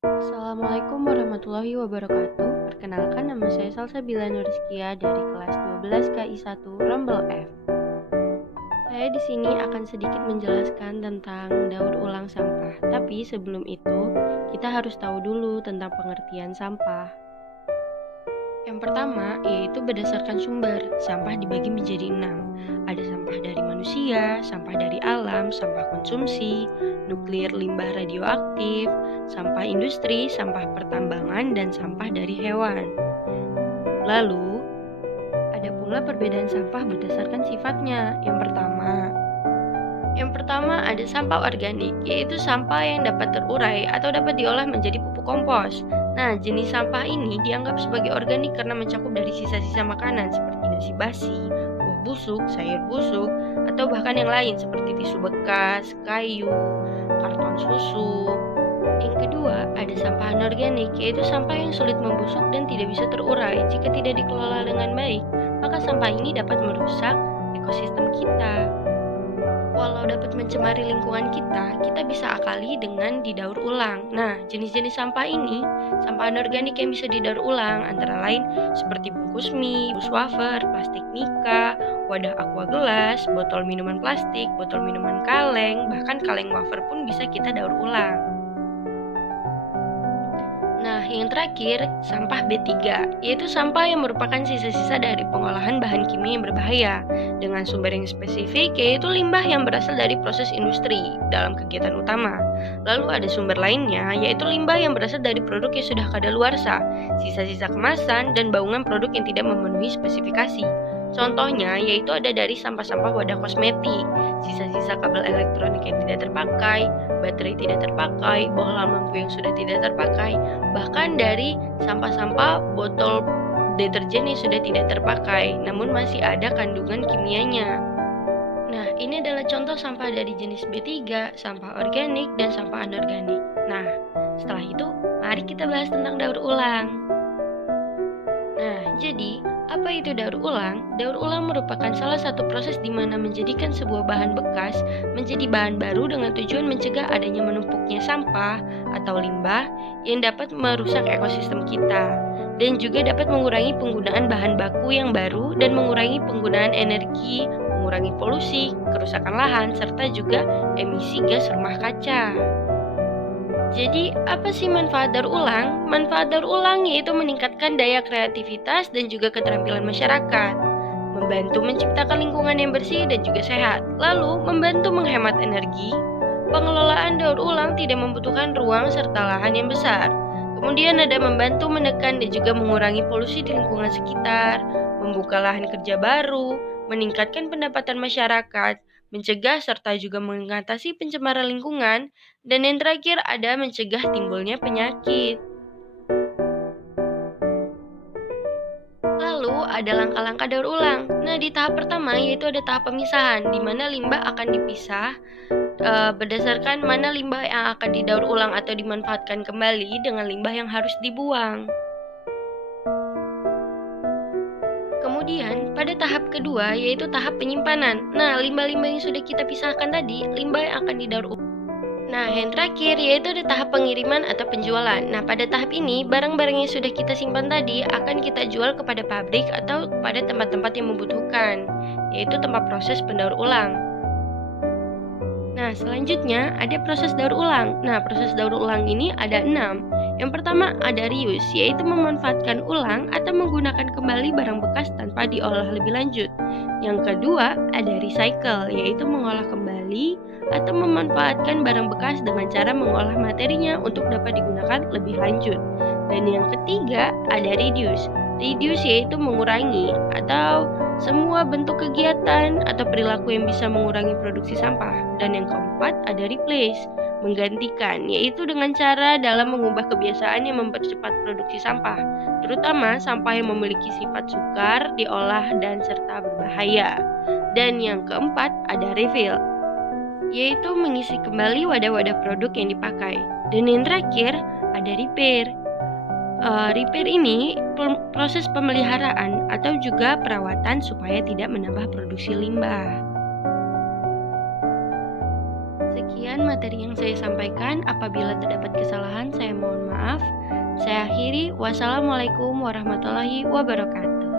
Assalamualaikum warahmatullahi wabarakatuh. Perkenalkan, nama saya Salsabila Nurizkia dari kelas 12 KI1 Rombel F. Saya di sini akan sedikit menjelaskan tentang daur ulang sampah. Tapi sebelum itu, kita harus tahu dulu tentang pengertian sampah. Yang pertama yaitu berdasarkan sumber. Sampah dibagi menjadi 6. Ada sampah dari manusia, sampah dari alam, sampah konsumsi, nuklir limbah radioaktif, sampah industri, sampah pertambangan, dan sampah dari hewan. Lalu, ada pula perbedaan sampah berdasarkan sifatnya. Yang pertama ada sampah organik, yaitu sampah yang dapat terurai atau dapat diolah menjadi pupuk kompos. Nah, jenis sampah ini dianggap sebagai organik karena mencakup dari sisa-sisa makanan seperti nasi basi, buah busuk, sayur busuk, atau bahkan yang lain seperti tisu bekas, kayu, karton susu. Yang kedua, ada sampah anorganik, yaitu sampah yang sulit membusuk dan tidak bisa terurai. Jika tidak dikelola dengan baik, maka sampah ini dapat merusak ekosistem kita. Walau dapat mencemari lingkungan kita bisa akali dengan didaur ulang. Nah, jenis-jenis sampah ini, sampah anorganik yang bisa didaur ulang antara lain seperti bungkus mie, bungkus wafer, plastik mika, wadah aqua gelas, botol minuman plastik, botol minuman kaleng, bahkan kaleng wafer pun bisa kita daur ulang. Nah, yang terakhir, sampah B3, yaitu sampah yang merupakan sisa-sisa dari pengolahan bahan kimia yang berbahaya, dengan sumber yang spesifik, yaitu limbah yang berasal dari proses industri dalam kegiatan utama. Lalu ada sumber lainnya, yaitu limbah yang berasal dari produk yang sudah kadaluarsa, sisa-sisa kemasan, dan baungan produk yang tidak memenuhi spesifikasi. Contohnya yaitu ada dari sampah-sampah wadah kosmetik, sisa-sisa kabel elektronik yang tidak terpakai, baterai tidak terpakai, bohlam lampu yang sudah tidak terpakai, bahkan dari sampah-sampah botol deterjen yang sudah tidak terpakai, namun masih ada kandungan kimianya. Nah, ini adalah contoh sampah dari jenis B3, sampah organik, dan sampah anorganik. Nah, setelah itu, mari kita bahas tentang daur ulang. Nah, jadi apa itu daur ulang? Daur ulang merupakan salah satu proses di mana menjadikan sebuah bahan bekas menjadi bahan baru dengan tujuan mencegah adanya menumpuknya sampah atau limbah yang dapat merusak ekosistem kita, dan juga dapat mengurangi penggunaan bahan baku yang baru dan mengurangi penggunaan energi, mengurangi polusi, kerusakan lahan, serta juga emisi gas rumah kaca. Jadi, apa sih manfaat daur ulang? Manfaat daur ulang yaitu meningkatkan daya kreativitas dan juga keterampilan masyarakat, membantu menciptakan lingkungan yang bersih dan juga sehat, lalu membantu menghemat energi. Pengelolaan daur ulang tidak membutuhkan ruang serta lahan yang besar. Kemudian ada membantu menekan dan juga mengurangi polusi di lingkungan sekitar, membuka lahan kerja baru, meningkatkan pendapatan masyarakat, mencegah serta juga mengatasi pencemaran lingkungan, dan yang terakhir ada mencegah timbulnya penyakit. Lalu ada langkah-langkah daur ulang. Nah, di tahap pertama yaitu ada tahap pemisahan, di mana limbah akan dipisah berdasarkan mana limbah yang akan didaur ulang atau dimanfaatkan kembali dengan limbah yang harus dibuang. Kemudian, pada tahap kedua yaitu tahap penyimpanan. Nah, limbah-limbah yang sudah kita pisahkan tadi, limbah yang akan didaur ulang. Nah, yang terakhir yaitu ada tahap pengiriman atau penjualan. Nah, pada tahap ini, barang-barang yang sudah kita simpan tadi akan kita jual kepada pabrik atau kepada tempat-tempat yang membutuhkan, yaitu tempat proses pendaur ulang. Nah, selanjutnya ada proses daur ulang. Nah, proses daur ulang ini ada 6. Yang pertama ada reuse, yaitu memanfaatkan ulang atau menggunakan kembali barang bekas tanpa diolah lebih lanjut. Yang kedua ada recycle, yaitu mengolah kembali atau memanfaatkan barang bekas dengan cara mengolah materinya untuk dapat digunakan lebih lanjut. Dan yang ketiga ada reduce. Reduce yaitu mengurangi atau semua bentuk kegiatan atau perilaku yang bisa mengurangi produksi sampah. Dan yang keempat ada replace, menggantikan, yaitu dengan cara dalam mengubah kebiasaan yang mempercepat produksi sampah, terutama sampah yang memiliki sifat sukar, diolah, dan serta berbahaya. Dan yang keempat ada refill, yaitu mengisi kembali wadah-wadah produk yang dipakai. Dan yang terakhir ada repair. Repair ini proses pemeliharaan atau juga perawatan supaya tidak menambah produksi limbah. Sekian materi yang saya sampaikan. Apabila terdapat kesalahan, saya mohon maaf. akhiri. Wassalamualaikum warahmatullahi wabarakatuh.